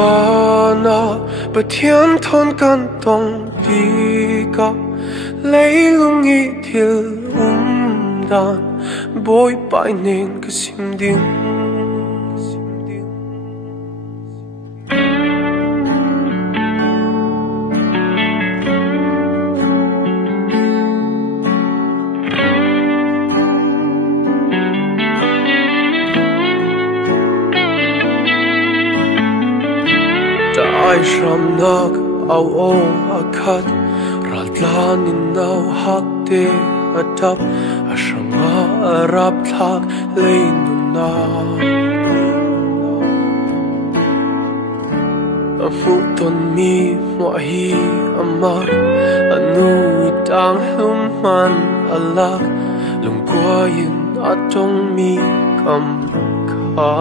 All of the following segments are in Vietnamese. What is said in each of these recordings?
và na bất thiên thôn căn tông đi cả lấy lung nghĩ thiêu đàn bối bãi nên cái sim điên ai ram nak au o akhat ratlan in nau hakte atap ashanga arap thak leinuna afu ton mi mo hi amar anu itang human alak lungkuayin atong mi kam kha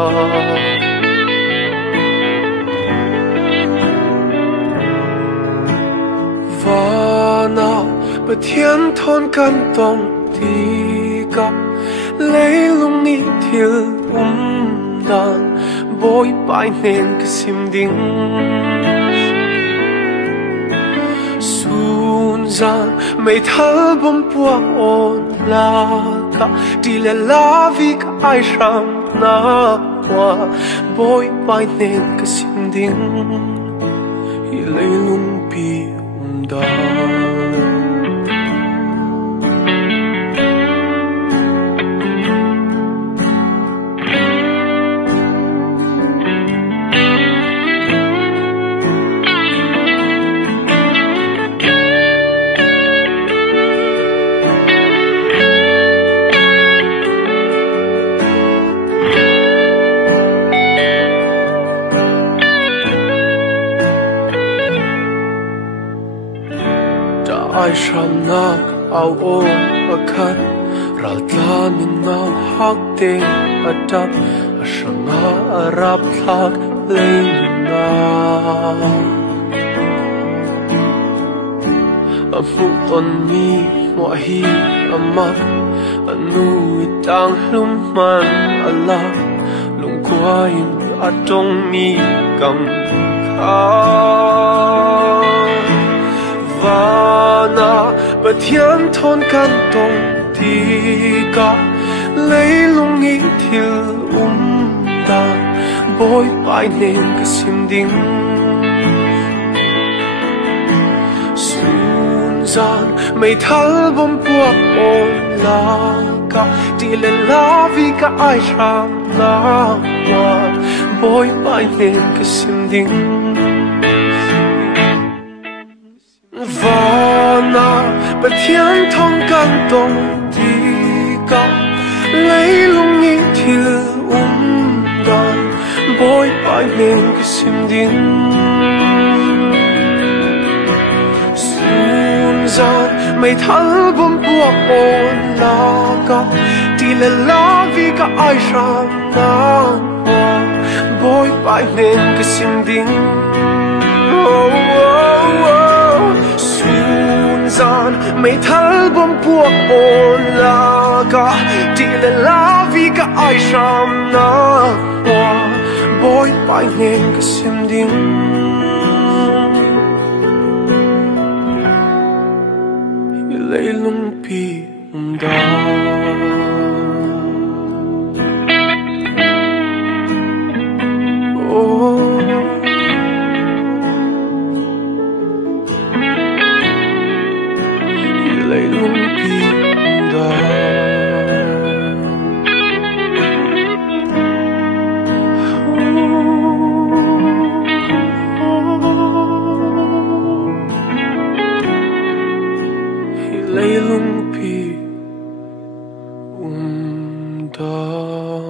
na bất thiên thôn căn tông đi cả lấy lung nghĩ thiêu đàn bối bãi nên cái sim đinh sun gian mây thở bom bùa ôn la cả đi lệ la vì cả ai ram na qua bối bãi nên cái sim đinh lấy lung pi đàn ai ram nak au o akhat ratlan in nau hakte atap ashanga arap thak leina afu ton mi mo hi amak anu itang lumman Allah lungkuain atong mi kam kha na bất thiên thôn căn tông đi cả lấy lung nghĩ thiêu đàn bối bãi nên cái sim đinh sun gian mây thở bom bùa ôn la cả đi lên la vì cả ai ram na qua bối bãi nên cái sim đinh và na bất thiên thôn căn tông đi cả lấy lung nghĩ thiêu đàn bối bãi nên cái sim đinh sun gian mây thở bom bùa ôn la cả đi lên la vì cả ai ram na qua bối bãi nên cái sim đinh gian mây thở bom bùa ôn la cả đi lên la vì cả ai ram na qua bối bãi nên cái sim đinh lấy lung pi đàn lấy lung pi lấy lung pi đàn